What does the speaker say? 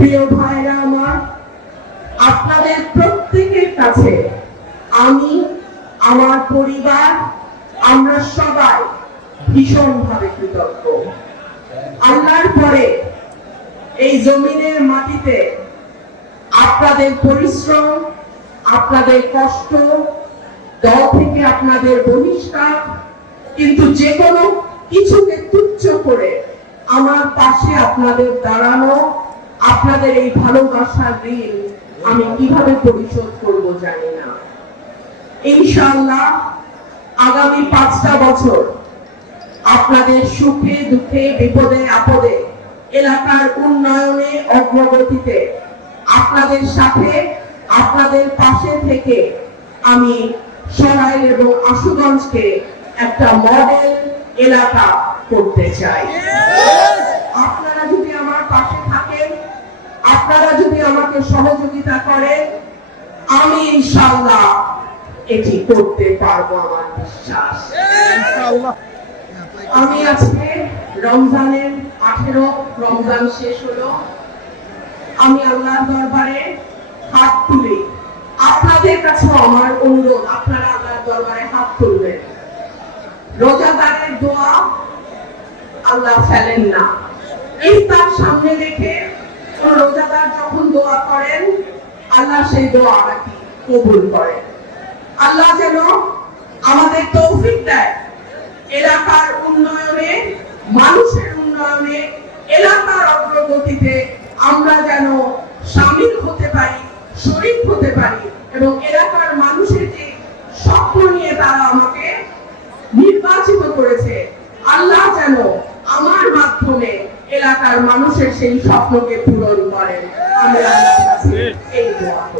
প্রিয় ভাইরা আমার, আপনাদের প্রত্যেকের কাছে আমি, আমার পরিবার, আমরা সবাই ভীষণভাবে কৃতজ্ঞ। আল্লাহর পরে এই জমিনের মাটিতে আপনাদের পরিশ্রম, আপনাদের কষ্ট, দল থেকে আপনাদের বহিষ্কার, কিন্তু যে কোনো কিছুকে তুচ্ছ করে আমার পাশে আপনাদের দাঁড়ানো, আপনাদের এই ভালোবাসার ঋণ আমি কিভাবে পরিশোধ করব জানি না। ইনশাআল্লাহ আগামী 5টা বছর আপনাদের সুখে দুঃখে বিপদে আপদে এলাকার উন্নয়নে অগ্রগতিতে আপনাদের সাথে আপনাদের পাশে থেকে আমি সরাইল এবং আশুগঞ্জকে একটা মডেল এলাকা করতে চাই। আপনারা যদি আমার পাশে থাকেন, আপনারা যদি আমাকে সহযোগিতা করেন, আমি ইনশাআল্লাহ এটি করতে পারবো, আমার বিশ্বাস। আমি আজকে রমজানের 18 রমজান শেষ হলো, আমি আল্লাহর দরবারে হাত তুলি। আপনাদের কাছে আমার অনুরোধ, আপনারা আল্লাহর দরবারে হাত তুলবেন। রোজাদারের দোয়া আল্লাহ ফেলেন না। ইফতার সামনে রেখে কোন রোজাদার যখন দোয়া করেন, আল্লাহ সেই দোয়া নাকি কবুল করেন। আল্লাহ যেন আমাদের তৌফিক দেয় এলাকার উন্নয়নে, মানুষের উন্নয়নে, এলাকার অগ্রগতিতে আমরা যেন শামিল হতে পারি, শরীক হতে পারি, এবং এলাকার মানুষের যে স্বপ্ন নিয়ে তারা আমাকে নির্বাচিত করেছে, আল্লাহ যেন আমার মাধ্যমে এলাকার মানুষের সেই স্বপ্নকে পূরণ করেন। আমি আল্লাহর কাছে এই দোয়া করি।